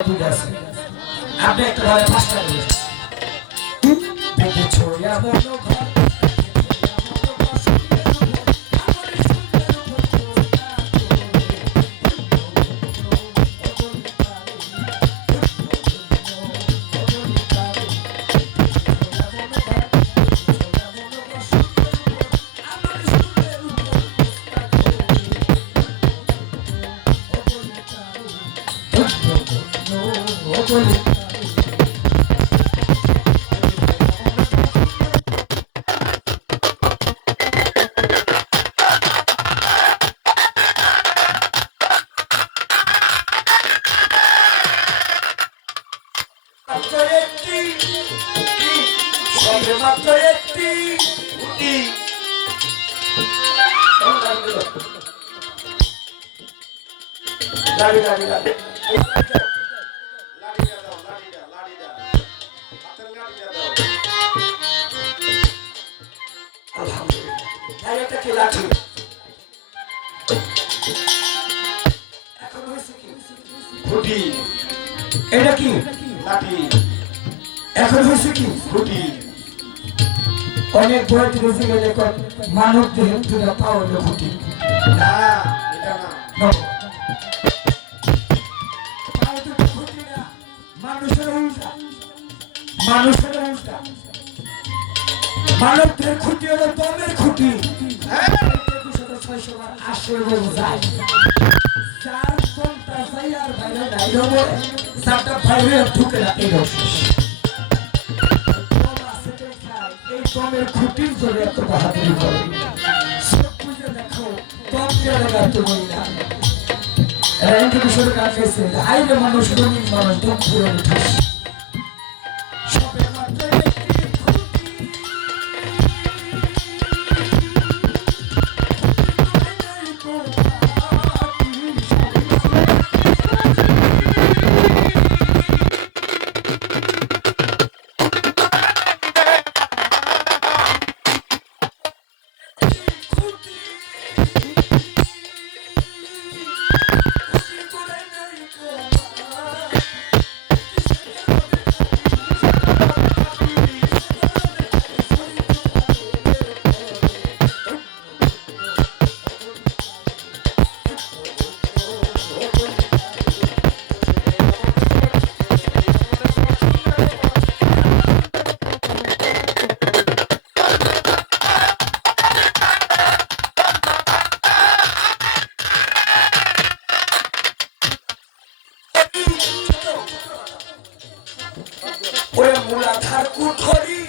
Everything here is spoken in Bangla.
আপনি একটা ঘরে পাঁচটা দেখেছ এমন ঘর মাত্র আলহামদুলিল্লাহ। কি লাঠি এখন হয়েছে কি? খুঁটি। এটা কি? লাঠি। এখন হয়েছে কি? খুঁটি। অনেক বই থেকে গেলে মানব দেহ তুলে পাওয়া খুঁটি। না এটা না। মানুষের মানুষের মানবদের খুঁটি হলো দমের খুঁটি। খুঁটির জন্য এত বাহাদুরি করে দেখো তুমি না র্যাঙ্কে বিষয়ে কাজ হয়েছে হাইরে মানুষ রঙিন মানুষ ওরে মূলাধার কুঠরি